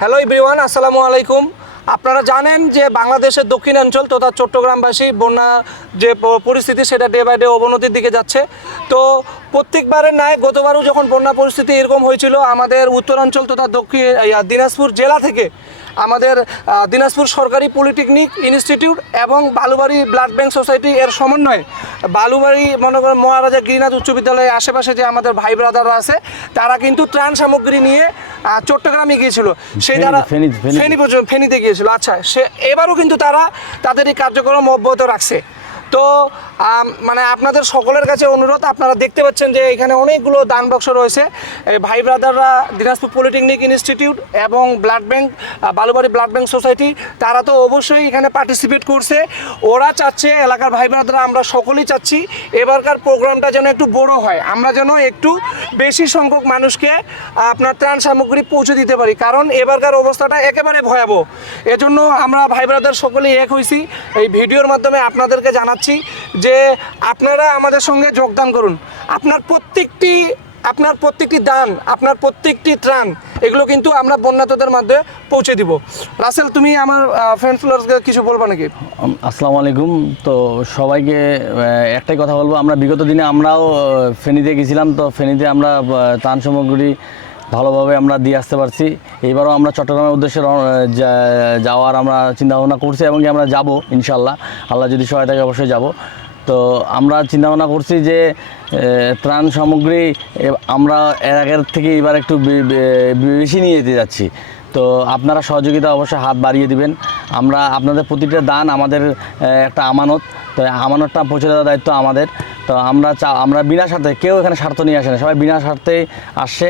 Hello everyone, আসসালামু আলাইকুম। আপনারা জানেন যে বাংলাদেশের দক্ষিণাঞ্চল তথা চট্টগ্রামবাসী বন্যা যে পরিস্থিতি সেটা ডে বাই ডে অবনতির দিকে যাচ্ছে। তো প্রত্যেকবারের ন্যায় গতবারও যখন বন্যা পরিস্থিতি এরকম হয়েছিল, আমাদের উত্তরাঞ্চল তথা দিনাজপুর জেলা থেকে আমাদের দিনাজপুর সরকারি পলিটেকনিক ইনস্টিটিউট এবং বালুবাড়ি ব্লাড ব্যাংক সোসাইটি এর সমন্বয়ে বালুবাড়ি মনে করেন মহারাজা গিরিনাথ উচ্চ বিদ্যালয়ের আশেপাশে যে আমাদের ভাই ব্রাদাররা আছে তারা কিন্তু ত্রাণ সামগ্রী নিয়ে চট্টগ্রামে গিয়েছিল। সেই তারা ফেনীতে গিয়েছিল। আচ্ছা, এবারও কিন্তু তারা তাদের এই কার্যক্রম অব্যাহত রাখছে। তো মানে আপনাদের সকলের কাছে অনুরোধ, আপনারা দেখতে পাচ্ছেন যে এখানে অনেকগুলো দান বক্স রয়েছে। ভাই ব্রাদাররা দিনাজপুর পলিটেকনিক ইনস্টিটিউট এবং blood bank Balubari blood bank society তারা তো অবশ্যই এখানে পার্টিসিপেট করছে। ওরা চাচ্ছে, এলাকার ভাই ব্রাদাররা আমরা সকলেই চাচ্ছি এবারকার প্রোগ্রামটা যেন একটু বড় হয়, আমরা যেন একটু বেশি সংখ্যক মানুষকে আপনার ত্রাণ সামগ্রী পৌঁছে দিতে পারি, কারণ এবারকার অবস্থাটা একেবারে ভয়াবহ। এজন্য আমরা ভাই ব্রাদার সকলেই এক হয়েছি। এই ভিডিওর মাধ্যমে আপনাদেরকে জানাচ্ছি যে আপনারা আমাদের সঙ্গে যোগদান করুন। আপনার প্রত্যেকটি দান, আপনার প্রত্যেকটি ত্রাণ, এগুলো কিন্তু আমরা বন্যাতদের মধ্যে পৌঁছে দিব। রাসেল, তুমি আমার ফ্রেন্ড ফলোয়ার্সকে কিছু বলবা নাকি? আসসালামু আলাইকুম। তো সবাইকে একটাই কথা বলবো, আমরা বিগত দিনে আমরাও ফেনীতে গেছিলাম। তো ফেনীতে আমরা ত্রাণ সামগ্রী ভালোভাবে আমরা দিয়ে আসতে পারছি। এইবারও আমরা চট্টগ্রামের উদ্দেশ্যে যাওয়ার আমরা চিন্তাভাবনা করছি এবং আমরা যাব ইনশাল্লাহ, আল্লাহ যদি সহায় থাকে অবশ্যই যাব। তো আমরা চিন্তাভাবনা করছি যে ত্রাণ সামগ্রী আমরা এর আগের থেকে এবার একটু বেশি নিয়ে যেতে যাচ্ছি। তো আপনারা সহযোগিতা অবশ্যই হাত বাড়িয়ে দিবেন। আমরা আপনাদের প্রতিটা দান আমাদের একটা আমানত, তো আমানতটা পৌঁছে দেওয়ার দায়িত্ব আমাদের। তো আমরা বিনা স্বার্থে, কেউ এখানে স্বার্থ নিয়ে আসে না, সবাই বিনা স্বার্থেই আসছে।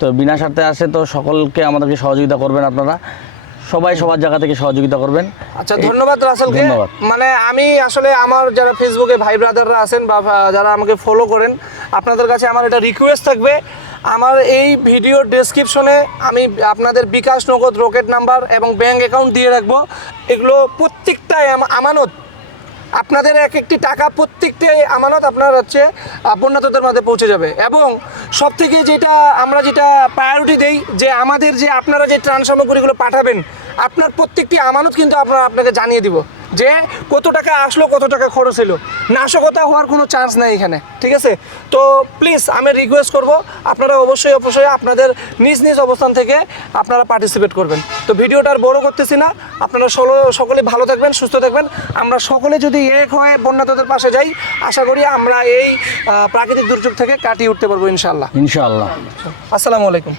তো বিনা স্বার্থে আসে, তো সকলকে আমাদেরকে সহযোগিতা করবেন, আপনারা সবাই সবার জায়গা থেকে সহযোগিতা করবেন। আচ্ছা, ধন্যবাদ রাসেলকে। মানে আমি আসলে আমার যারা ফেসবুকে ভাই ব্রাদাররা আছেন বা যারা আমাকে ফলো করেন, আপনাদের কাছে আমার এটা রিকোয়েস্ট থাকবে, আমার এই ভিডিওর ডেসক্রিপশনে আমি আপনাদের বিকাশ, নগদ, রকেট নাম্বার এবং ব্যাঙ্ক অ্যাকাউন্ট দিয়ে রাখবো। এগুলো প্রত্যেকটাই আমানত, আপনাদের এক একটি টাকা প্রত্যেকটাই আমানত আপনার হচ্ছে বন্যাতদের মাঝে পৌঁছে যাবে। এবং সবথেকে যেটা আমরা প্রায়োরিটি দেই যে আমাদের যে আপনারা যে ত্রাণ সামগ্রীগুলো পাঠাবেন, আপনার প্রত্যেকটি আমানত কিন্তু আপনাকে জানিয়ে দিব যে কত টাকা আসলো, কত টাকা খরচ হলো। নাশকতা হওয়ার কোনো চান্স নাই এখানে, ঠিক আছে? তো প্লিজ আমি রিকোয়েস্ট করব, আপনারা অবশ্যই আপনাদের নিজ নিজ অবস্থান থেকে আপনারা পার্টিসিপেট করবেন। তো ভিডিওটা আর বড় করতেছি না, আপনারা সকলে ভালো থাকবেন, সুস্থ থাকবেন। আমরা সকলে যদি এক হয়ে বন্যাতদের পাশে যাই, আশা করি আমরা এই প্রাকৃতিক দুর্যোগ থেকে কাটিয়ে উঠতে পারবো ইনশাআল্লাহ। ইনশাআল্লাহ। আসসালামু আলাইকুম।